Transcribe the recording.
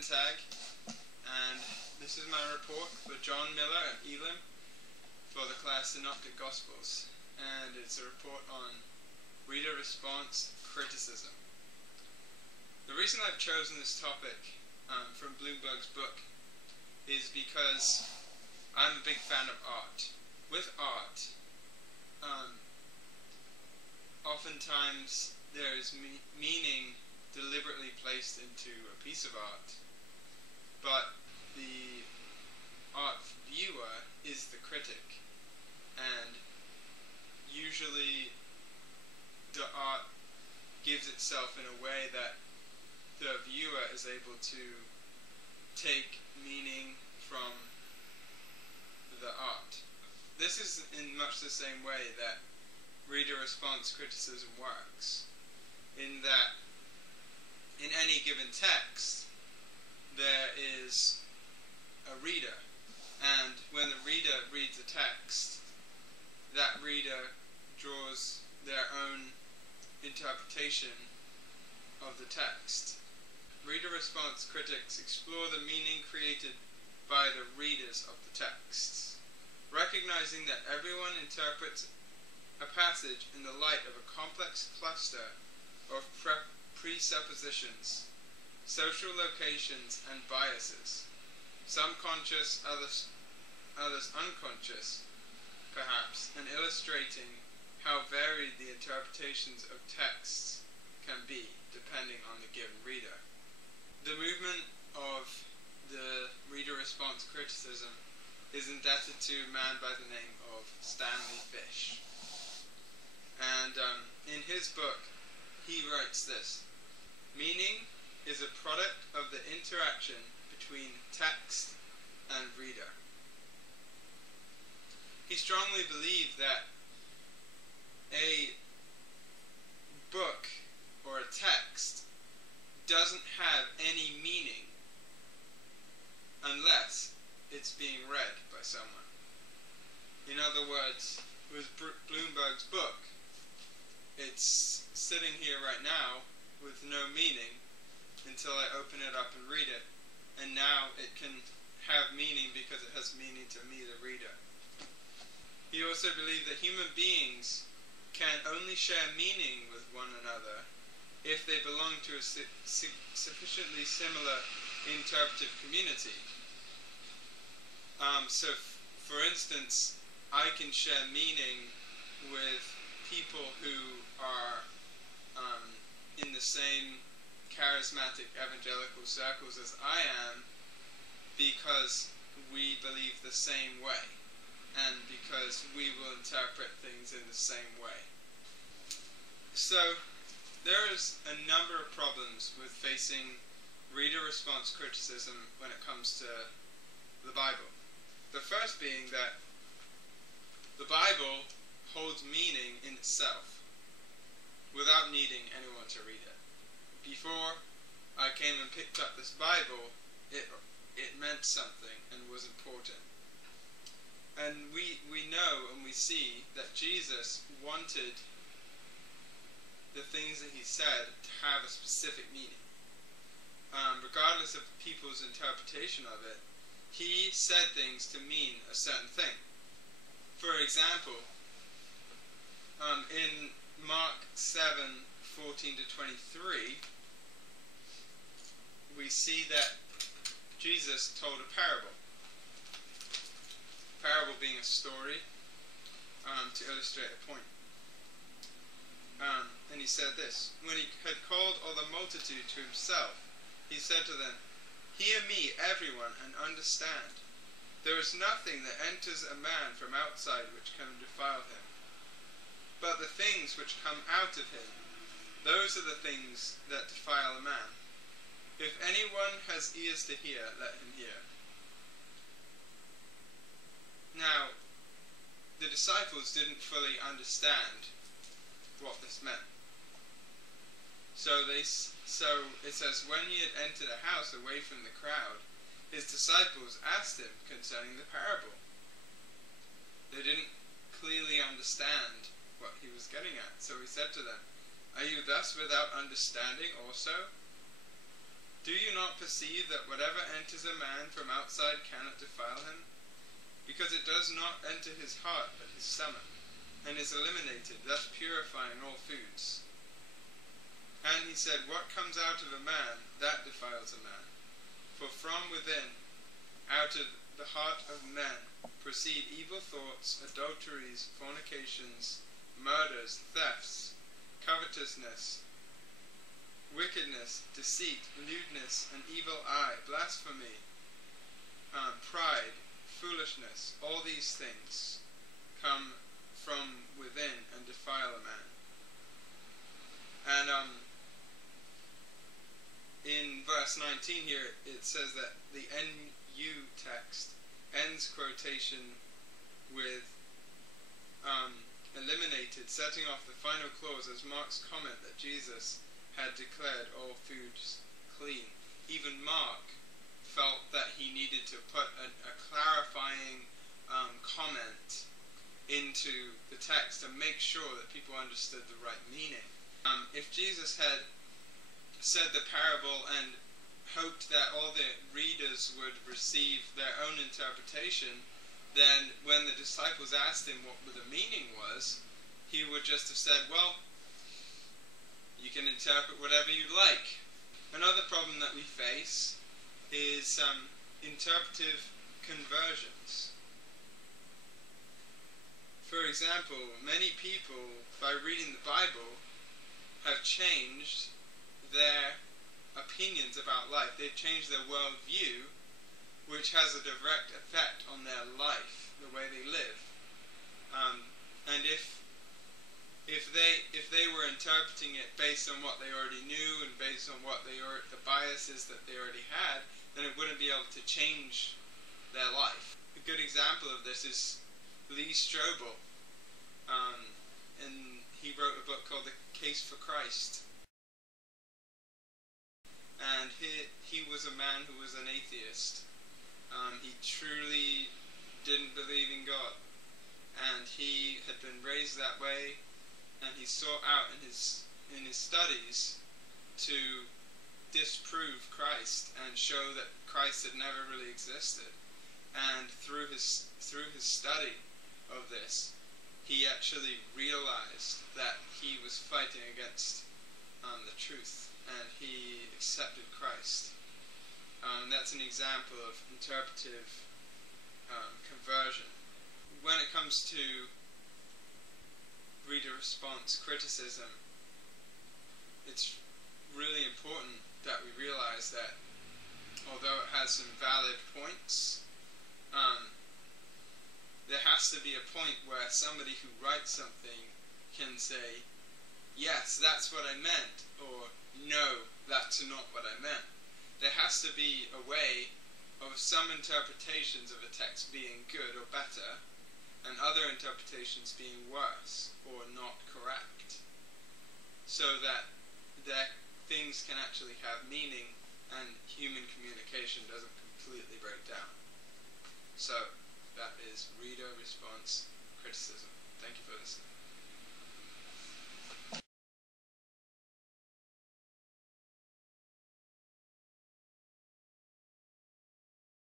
Tag, and this is my report for John Miller at Elim for the class Synoptic Gospels, and it's a report on reader response criticism. The reason I've chosen this topic from Bloomberg's book is because I'm a big fan of art. With art, oftentimes there is meaning deliberately placed into a piece of art, but the art viewer is the critic, and usually the art gives itself in a way that the viewer is able to take meaning from the art. This is in much the same way that reader response criticism works, in that in any given text there is a reader, and when the reader reads a text, that reader draws their own interpretation of the text. Reader response critics explore the meaning created by the readers of the texts, recognizing that everyone interprets a passage in the light of a complex cluster of presuppositions, social locations, and biases, some conscious, others unconscious, perhaps, and illustrating how varied the interpretations of texts can be depending on the given reader. The movement of the reader response criticism is indebted to a man by the name of Stanley Fish. And in his book, he writes this: "Meaning is a product of the interaction between text and reader." He strongly believed that a book or a text doesn't have any meaning unless it's being read by someone. In other words, with Bloomberg's book, it's sitting here right now with no meaning until I open it up and read it, and now it can have meaning because it has meaning to me, the reader. He also believed that human beings can only share meaning with one another if they belong to a sufficiently similar interpretive community. So, for instance, I can share meaning with people who are in the same charismatic evangelical circles as I am, because we believe the same way, and because we will interpret things in the same way. So, there is a number of problems with facing reader response criticism when it comes to the Bible. The first being that the Bible holds meaning in itself without needing anyone to read it. Before I came and picked up this Bible, it meant something and was important. And we know and we see that Jesus wanted the things that he said to have a specific meaning. Regardless of people's interpretation of it, he said things to mean a certain thing. For example, in Mark 7:14 to 23, we see that Jesus told a parable. Parable being a story to illustrate a point. And he said this: "When he had called all the multitude to himself, he said to them, 'Hear me, everyone, and understand. There is nothing that enters a man from outside which can defile him. But the things which come out of him, those are the things that defile a man. If anyone has ears to hear, let him hear.'" Now, the disciples didn't fully understand what this meant. So it says, "When he had entered a house away from the crowd, his disciples asked him concerning the parable." They didn't clearly understand what he was getting at. So he said to them, "Are you thus without understanding also? Do you not perceive that whatever enters a man from outside cannot defile him? Because it does not enter his heart but his stomach, and is eliminated, thus purifying all foods. And he said, what comes out of a man, that defiles a man. For from within, out of the heart of men, proceed evil thoughts, adulteries, fornications, murders, thefts, covetousness, wickedness, deceit, lewdness, an evil eye, blasphemy, pride, foolishness. All these things come from within and defile a man. And in verse 19 here, it says that the NU text ends quotation with eliminated, setting off the final clause as Mark's comment that Jesus had declared all foods clean. Even Mark felt that he needed to put a clarifying comment into the text to make sure that people understood the right meaning. If Jesus had said the parable and hoped that all the readers would receive their own interpretation, then when the disciples asked him what the meaning was, he would just have said, well, you can interpret whatever you like. Another problem that we face is interpretive conversions. For example, many people, by reading the Bible, have changed their opinions about life. They've changed their worldview, which has a direct effect on their life, the way they live. And if they were interpreting it based on what they already knew and based on what the biases that they already had, then it wouldn't be able to change their life. A good example of this is Lee Strobel, and he wrote a book called The Case for Christ. And he was a man who was an atheist. He truly didn't believe in God, and he had been raised that way, and he sought out in his studies to disprove Christ and show that Christ had never really existed. And through his study of this, he actually realized that he was fighting against the truth, and he accepted Christ. That's an example of interpretive conversion. When it comes to reader response criticism, it's really important that we realize that although it has some valid points, there has to be a point where somebody who writes something can say, yes, that's what I meant, or no, that's not what I meant. There has to be a way of some interpretations of a text being good or better, and other interpretations being worse or not correct, so that things can actually have meaning and human communication doesn't completely break down. So that is reader response criticism. Thank you for listening.